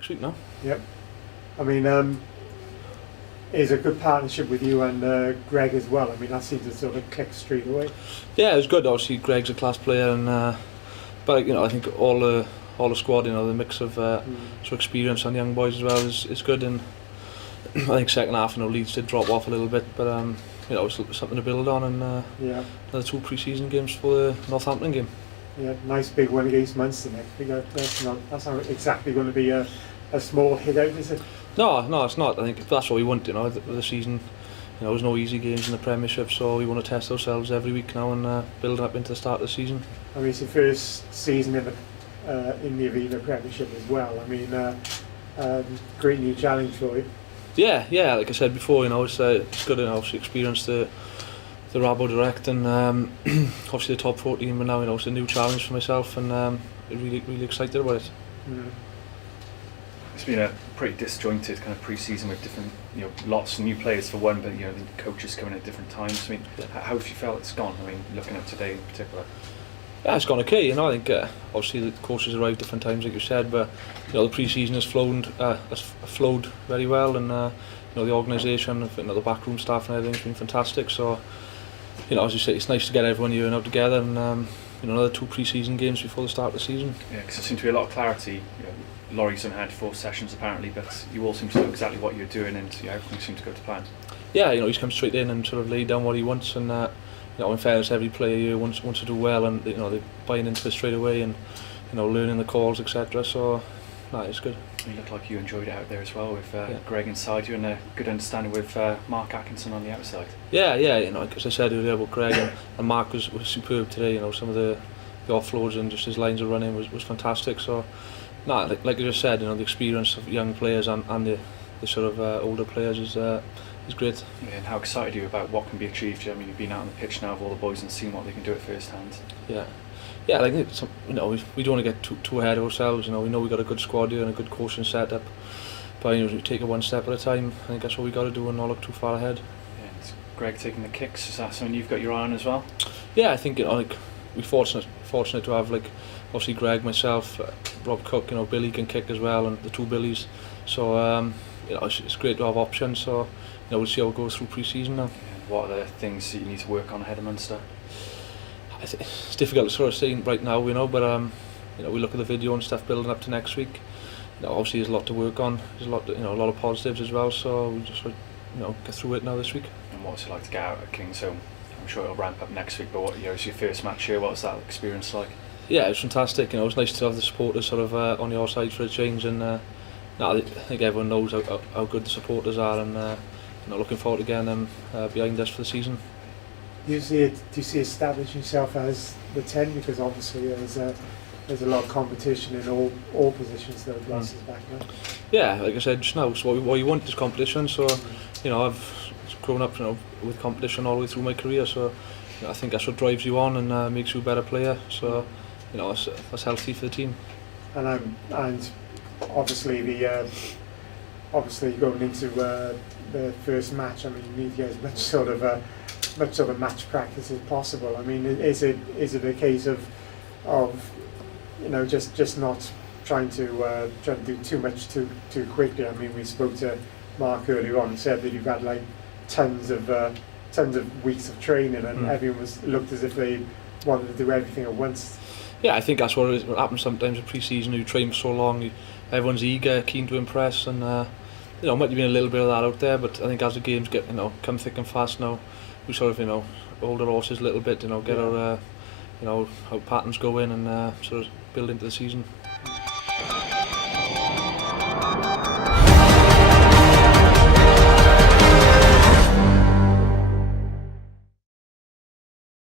next week now. Yep. I mean, it's a good partnership with you and Greg as well. I mean, that seemed to sort of click straight away. Yeah, it was good. Obviously, Greg's a class player, and but I think all the squad, the mix of sort of experience and young boys as well is good. And I think second half, Leeds did drop off a little bit, but it was something to build on. And another 2 pre-season games for the Northampton game. Yeah, nice big one against Munster next week. That's not exactly going to be a small hit out, is it? No, it's not. I think that's what we want. The season, there's no easy games in the Premiership, so we want to test ourselves every week now and build up into the start of the season. I mean, it's your first season in the Aviva Premiership as well. I mean, great new challenge for you. Yeah. Like I said before, it's good to obviously experience the Rabo Direct and obviously the top 14. But now it's a new challenge for myself, and really excited about it. It's been a pretty disjointed kind of pre-season with different, lots of new players for one, but the coaches coming at different times. I mean, how have you felt it's gone? I mean, looking at today in particular. Yeah, it's gone okay. I think obviously the coaches arrived different times, like you said, but the pre-season has flowed very well, and the organisation, the backroom staff and everything's been fantastic. So, as you say, it's nice to get everyone here and out together, and another 2 pre-season games before the start of the season. Yeah, because there seems to be a lot of clarity. Laurie's only had 4 sessions apparently, but you all seem to know exactly what you're doing, and everything seems to go to plan. Yeah, he's come straight in and sort of laid down what he wants, and in fairness, every player here wants to do well, and they're buying into it straight away, and learning the calls, etc. So, it's good. You look like you enjoyed it out there as well, with Greg inside you and a good understanding with Mark Atkinson on the outside. Yeah. As I said earlier about Greg and Mark was superb today. Some of the offloads and just his lines of running was fantastic. So, like I just said, the experience of young players and the sort of older players is great. Yeah, and how excited are you about what can be achieved? I mean, you've been out on the pitch now with all the boys and seen what they can do at first hand. Yeah, I think we don't want to get too ahead of ourselves. We know we've got a good squad here and a good coaching setup, but we take it one step at a time. I think that's what we got to do and not look too far ahead. Yeah, and Greg taking the kicks, is that something you've got your eye on as well? Yeah, I think we're fortunate to have obviously Greg, myself, Rob Cook, Billy can kick as well, and the 2 Billies. So it's great to have options. So we'll see how it goes through pre-season now. And what are the things that you need to work on ahead of Munster? It's difficult to sort of say right now, but we look at the video and stuff building up to next week. Obviously there's a lot to work on. There's a lot of positives as well. So we just get through it now this week. And what's it like to get out at Kings Home? I'm sure it'll ramp up next week. But it's your first match here. What was that experience like? Yeah, it was fantastic. It was nice to have the supporters sort of on your side for a change, and I think everyone knows how good the supporters are, and looking forward to getting them behind us for the season. Do you see establishing yourself as the 10? Because obviously there's a lot of competition in all positions that Gloucester's back now. Yeah, like I said just now, so what you want is competition. So I've grown up with competition all the way through my career. So I think that's what drives you on and makes you a better player. So that's healthy for the team. And obviously going into the first match, I mean, you need to get as much sort of match practice as possible. I mean, is it a case of just not trying to do too much too quickly? I mean, we spoke to Mark earlier on and said that you've had tons of weeks of training, and everyone looked as if they wanted to do everything at once. Yeah, I think that's what happens sometimes in pre-season. You train for so long, everyone's eager, keen to impress, and might be a little bit of that out there. But I think as the games get come thick and fast now, we sort of hold our horses a little bit, get our how patterns go in and sort of build into the season.